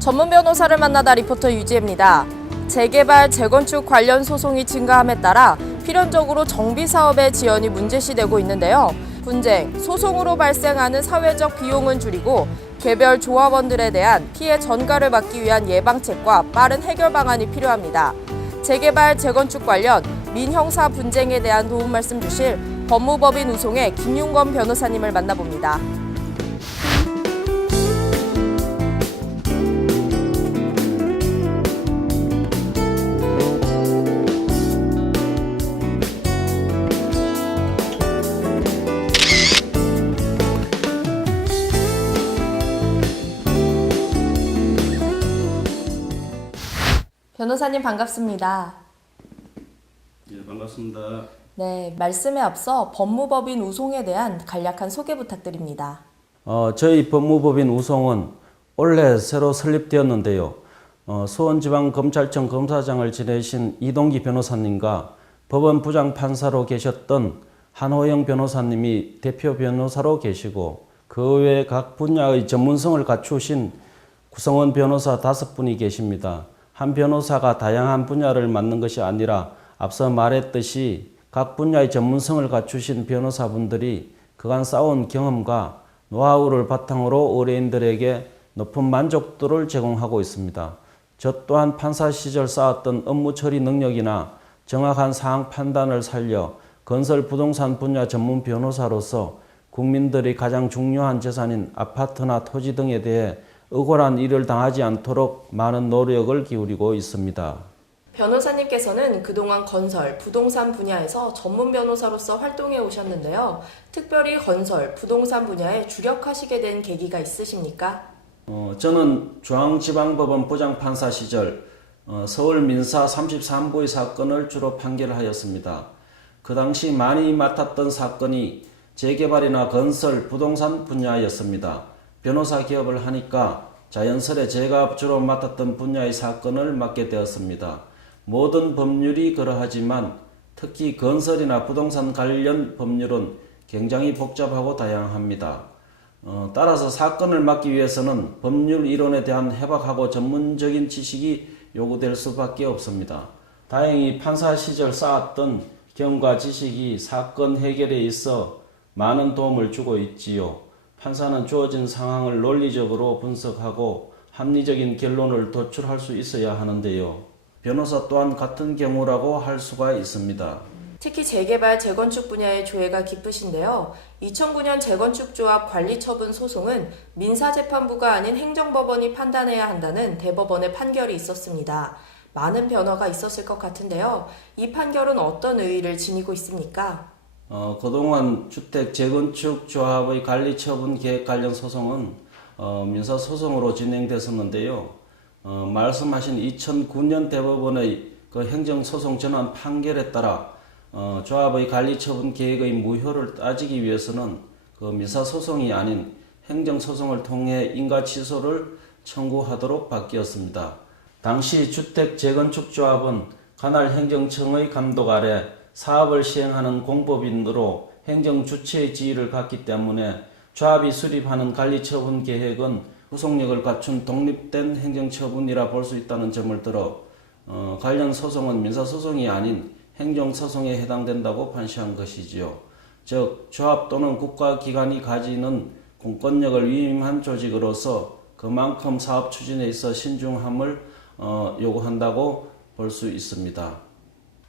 전문 변호사를 만나다 리포터 유지혜입니다. 재개발, 재건축 관련 소송이 증가함에 따라 필연적으로 정비사업의 지연이 문제시되고 있는데요. 분쟁, 소송으로 발생하는 사회적 비용은 줄이고 개별 조합원들에 대한 피해 전가를 막기 위한 예방책과 빠른 해결 방안이 필요합니다. 재개발, 재건축 관련 민형사 분쟁에 대한 도움 말씀 주실 법무법인 우송의 김윤건 변호사님을 만나봅니다. 변호사님 반갑습니다. 예, 반갑습니다. 네, 말씀에 앞서 법무법인 우송에 대한 간략한 소개 부탁드립니다. 저희 법무법인 우송은 올해 새로 설립되었는데요. 수원지방검찰청 검사장을 지내신 이동기 변호사님과 법원 부장판사로 계셨던 한호영 변호사님이 대표 변호사로 계시고 그 외 각 분야의 전문성을 갖추신 구성원 변호사 5분이 계십니다. 한 변호사가 다양한 분야를 맡는 것이 아니라 앞서 말했듯이 각 분야의 전문성을 갖추신 변호사분들이 그간 쌓아온 경험과 노하우를 바탕으로 의뢰인들에게 높은 만족도를 제공하고 있습니다. 저 또한 판사 시절 쌓았던 업무 처리 능력이나 정확한 사항 판단을 살려 건설 부동산 분야 전문 변호사로서 국민들이 가장 중요한 재산인 아파트나 토지 등에 대해 억울한 일을 당하지 않도록 많은 노력을 기울이고 있습니다. 변호사님께서는 그동안 건설, 부동산 분야에서 전문 변호사로서 활동해 오셨는데요. 특별히 건설, 부동산 분야에 주력하시게 된 계기가 있으십니까? 저는 중앙지방법원 부장판사 시절 서울 민사 33구의 사건을 주로 판결하였습니다. 그 당시 많이 맡았던 사건이 재개발이나 건설, 부동산 분야였습니다. 변호사 기업을 하니까 자연스레 제가 주로 맡았던 분야의 사건을 맡게 되었습니다. 모든 법률이 그러하지만 특히 건설이나 부동산 관련 법률은 굉장히 복잡하고 다양합니다. 따라서 사건을 맡기 위해서는 법률 이론에 대한 해박하고 전문적인 지식이 요구될 수밖에 없습니다. 다행히 판사 시절 쌓았던 경험과 지식이 사건 해결에 있어 많은 도움을 주고 있지요. 판사는 주어진 상황을 논리적으로 분석하고 합리적인 결론을 도출할 수 있어야 하는데요. 변호사 또한 같은 경우라고 할 수가 있습니다. 특히 재개발, 재건축 분야의 조예가 깊으신데요. 2009년 재건축조합 관리처분 소송은 민사재판부가 아닌 행정법원이 판단해야 한다는 대법원의 판결이 있었습니다. 많은 변화가 있었을 것 같은데요. 이 판결은 어떤 의의를 지니고 있습니까? 그동안 주택 재건축 조합의 관리 처분 계획 관련 소송은 민사소송으로 진행됐었는데요. 말씀하신 2009년 대법원의 그 행정소송 전환 판결에 따라 조합의 관리 처분 계획의 무효를 따지기 위해서는 그 민사소송이 아닌 행정소송을 통해 인가취소를 청구하도록 바뀌었습니다. 당시 주택 재건축 조합은 관할 행정청의 감독 아래 사업을 시행하는 공법인으로 행정 주체의 지위를 갖기 때문에 조합이 수립하는 관리처분 계획은 구속력을 갖춘 독립된 행정처분이라 볼 수 있다는 점을 들어 관련 소송은 민사소송이 아닌 행정소송에 해당된다고 판시한 것이지요. 즉 조합 또는 국가기관이 가지는 공권력을 위임한 조직으로서 그만큼 사업 추진에 있어 신중함을 요구한다고 볼 수 있습니다.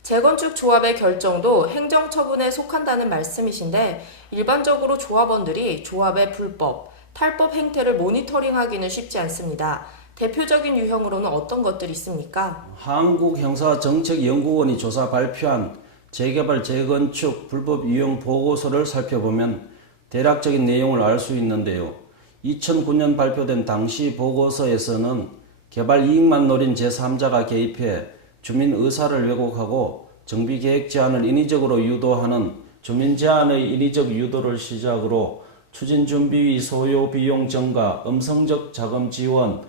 재건축 조합의 결정도 행정처분에 속한다는 말씀이신데 일반적으로 조합원들이 조합의 불법, 탈법 행태를 모니터링하기는 쉽지 않습니다. 대표적인 유형으로는 어떤 것들이 있습니까? 한국형사정책연구원이 조사 발표한 재개발, 재건축 불법 유형 보고서를 살펴보면 대략적인 내용을 알 수 있는데요. 2009년 발표된 당시 보고서에서는 개발 이익만 노린 제3자가 개입해 주민 의사를 왜곡하고 정비계획 제안을 인위적으로 유도하는 주민 제안의 인위적 유도를 시작으로 추진 준비위 소요 비용 증가, 음성적 자금 지원,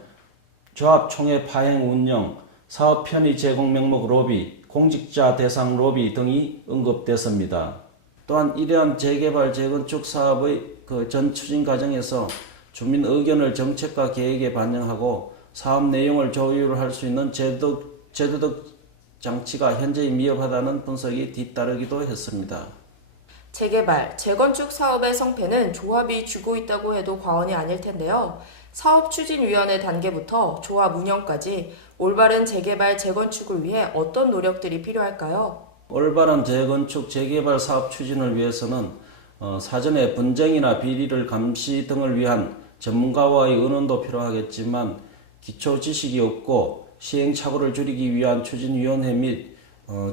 조합 총회 파행 운영, 사업 편의 제공 명목 로비, 공직자 대상 로비 등이 언급됐습니다. 또한 이러한 재개발, 재건축 사업의 전 추진 과정에서 주민 의견을 정책과 계획에 반영하고 사업 내용을 조율할 수 있는 제도적 장치가 현재 미흡하다는 분석이 뒤따르기도 했습니다. 재개발, 재건축 사업의 성패는 조합이 쥐고 있다고 해도 과언이 아닐 텐데요. 사업추진위원회 단계부터 조합 운영까지 올바른 재개발, 재건축을 위해 어떤 노력들이 필요할까요? 올바른 재건축, 재개발 사업 추진을 위해서는 사전에 분쟁이나 비리를 감시 등을 위한 전문가와의 의논도 필요하겠지만 기초 지식이 없고 시행착오를 줄이기 위한 추진위원회 및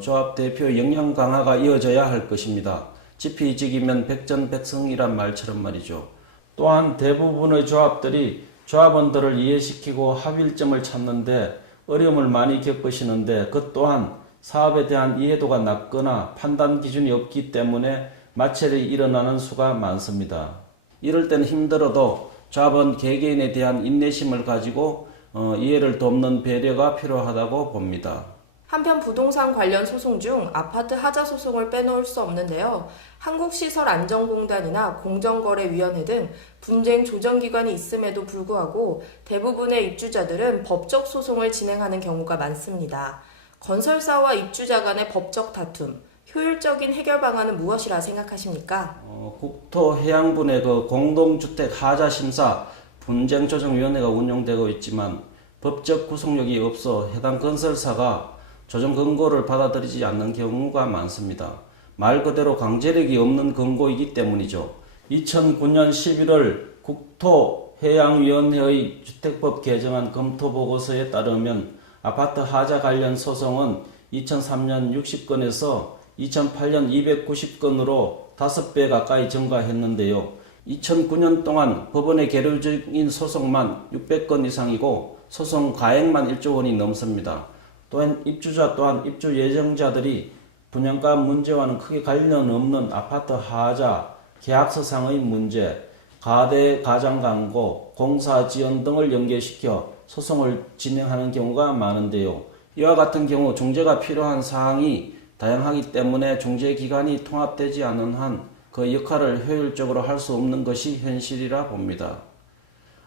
조합 대표 역량 강화가 이어져야 할 것입니다. 지피지기면 백전백승이란 말처럼 말이죠. 또한 대부분의 조합들이 조합원들을 이해시키고 합일점을 찾는데 어려움을 많이 겪으시는데 그 또한 사업에 대한 이해도가 낮거나 판단 기준이 없기 때문에 마찰이 일어나는 수가 많습니다. 이럴 때는 힘들어도 조합원 개개인에 대한 인내심을 가지고 이해를 돕는 배려가 필요하다고 봅니다. 한편 부동산 관련 소송 중 아파트 하자 소송을 빼놓을 수 없는데요. 한국시설안전공단이나 공정거래위원회 등 분쟁 조정기관이 있음에도 불구하고 대부분의 입주자들은 법적 소송을 진행하는 경우가 많습니다. 건설사와 입주자 간의 법적 다툼, 효율적인 해결 방안은 무엇이라 생각하십니까? 국토해양부 내 공동주택 하자심사 분쟁조정위원회가 운영되고 있지만 법적 구속력이 없어 해당 건설사가 조정 권고를 받아들이지 않는 경우가 많습니다. 말 그대로 강제력이 없는 권고이기 때문이죠. 2009년 11월 국토해양위원회의 주택법 개정안 검토보고서에 따르면 아파트 하자 관련 소송은 2003년 60건에서 2008년 290건으로 5배 가까이 증가했는데요. 2009년 동안 법원의 계류적인 소송만 600건 이상이고 소송 가액만 1조 원이 넘습니다. 또한 입주자 또한 입주 예정자들이 분양가 문제와는 크게 관련 없는 아파트 하자, 계약서상의 문제, 가대 가장 광고, 공사 지연 등을 연계시켜 소송을 진행하는 경우가 많은데요. 이와 같은 경우 중재가 필요한 사항이 다양하기 때문에 중재기관이 통합되지 않은 한 그 역할을 효율적으로 할 수 없는 것이 현실이라 봅니다.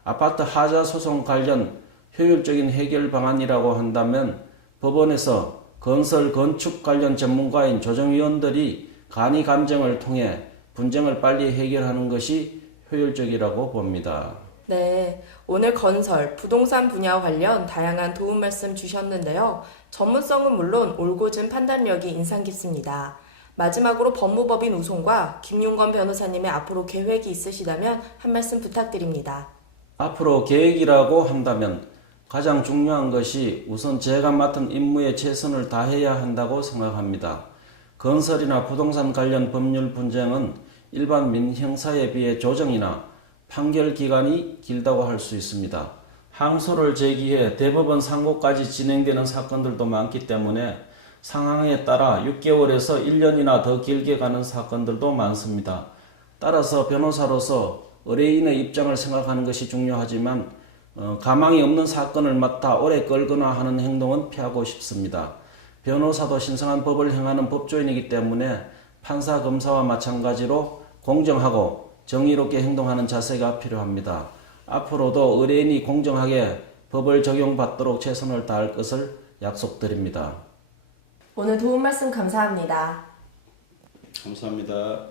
아파트 하자 소송 관련 효율적인 해결 방안이라고 한다면 법원에서 건설, 건축 관련 전문가인 조정위원들이 간이 감정을 통해 분쟁을 빨리 해결하는 것이 효율적이라고 봅니다. 네, 오늘 건설, 부동산 분야와 관련 다양한 도움 말씀 주셨는데요. 전문성은 물론 올곧은 판단력이 인상 깊습니다. 마지막으로 법무법인 우송과 김용건 변호사님의 앞으로 계획이 있으시다면 한 말씀 부탁드립니다. 앞으로 계획이라고 한다면 가장 중요한 것이 우선 제가 맡은 임무에 최선을 다해야 한다고 생각합니다. 건설이나 부동산 관련 법률 분쟁은 일반 민형사에 비해 조정이나 판결 기간이 길다고 할 수 있습니다. 항소를 제기해 대법원 상고까지 진행되는 사건들도 많기 때문에 상황에 따라 6개월에서 1년이나 더 길게 가는 사건들도 많습니다. 따라서 변호사로서 의뢰인의 입장을 생각하는 것이 중요하지만 가망이 없는 사건을 맡아 오래 끌거나 하는 행동은 피하고 싶습니다. 변호사도 신성한 법을 행하는 법조인이기 때문에 판사, 검사와 마찬가지로 공정하고 정의롭게 행동하는 자세가 필요합니다. 앞으로도 의뢰인이 공정하게 법을 적용받도록 최선을 다할 것을 약속드립니다. 오늘 도움 말씀 감사합니다. 감사합니다.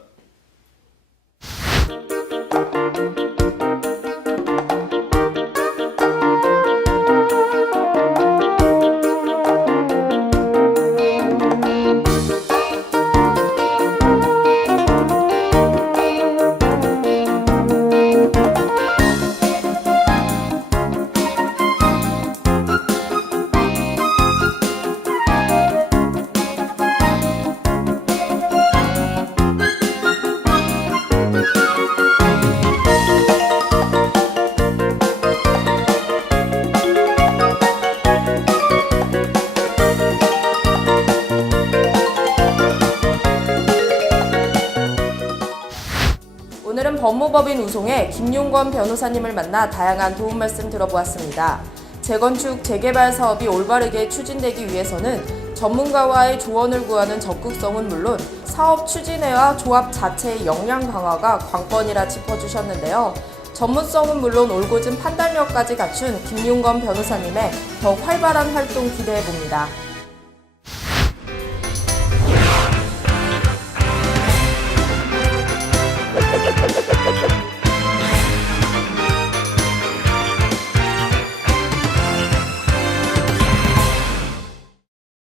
오늘은 법무법인 우송의 김용건 변호사님을 만나 다양한 도움 말씀 들어보았습니다. 재건축, 재개발 사업이 올바르게 추진되기 위해서는 전문가와의 조언을 구하는 적극성은 물론 사업 추진회와 조합 자체의 역량 강화가 관건이라 짚어주셨는데요. 전문성은 물론 올곧은 판단력까지 갖춘 김윤건 변호사님의 더욱 활발한 활동 기대해 봅니다.